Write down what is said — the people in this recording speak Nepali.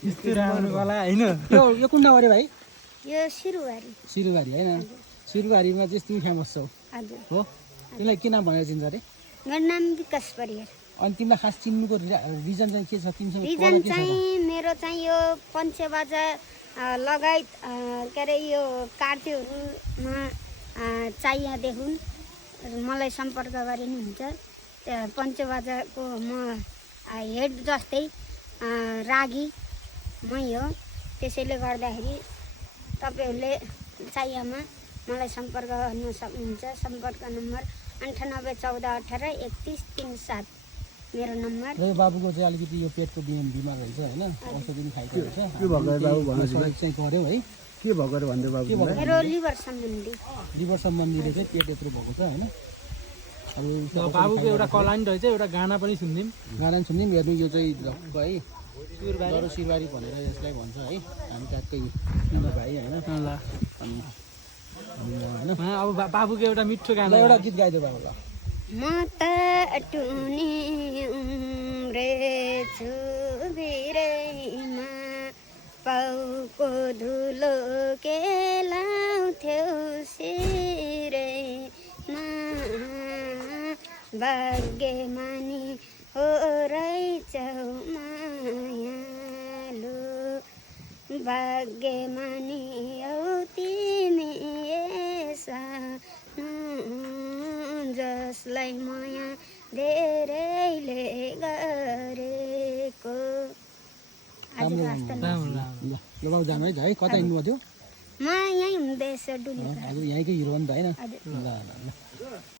यस्तो राम्रो कला होइन यो कुन ठाउँ अरे भाइ यो सिरुवारी सिरुबारी होइन सिरुबारीमा चाहिँ तिमी फेमस छौ हजुर हो तिमीलाई के नाम भनेर चिन्छ अरे मेरो नाम विकास परियार अनि तिमीलाई खास चिन्नुको रिजन चाहिँ के छ तिमीसँग रिजन चाहिँ मेरो चाहिँ यो पञ्चबाजा लगायत के अरे यो कार्तीहरूमा चाहिएदेखि मलाई सम्पर्क गरिनुहुन्छ त्यो पञ्चबाजाको म हेड जस्तै रागी मै हो त्यसैले गर्दाखेरि तपाईँहरूले चाहिएमा मलाई सम्पर्क गर्न सक्नुहुन्छ सम्पर्क नम्बर 9814183137 मेरो नम्बर यो बाबुको चाहिँ अलिकति यो पेटको बिमार रहेछ होइन औषधि पनि खाइरहेको छ के भएको बाबु भन्नुहोस् चाहिँ गऱ्यौ है के भएको अरे भन्दै बाबु मेरो लिभर सम्बन्धीले चाहिँ पेट यत्रो भएको छ होइन अब बाबुको एउटा कला नि रहेछ एउटा गाना पनि सुनिदिउँ गाना सुन्यौँ हेर्नु यो चाहिँ ढक्क है दरो सिरबारी भनेर यसलाई भन्छ है हामी ट्याक्कै भाइ होइन ल अनि होइन अब बाबुको एउटा मिठो गाना एउटा गीत गाइदियो बाबु ल म त टुनी उम्रेछु भिरैमा पाउको धुलो केलाउँथ्यौ सिरैमा भाग्यमानी हो रहेछौ मायालु भाग्यमानी हौ तिमी जसलाई माया धेरैले गरेको आज वास्तव ल बाबु जानु है कता हिँड्नुभएको थियो म यहीँ हुँदैछ डुली आज यहीँकै हिरो हो नि त होइन हजुर ल ल ल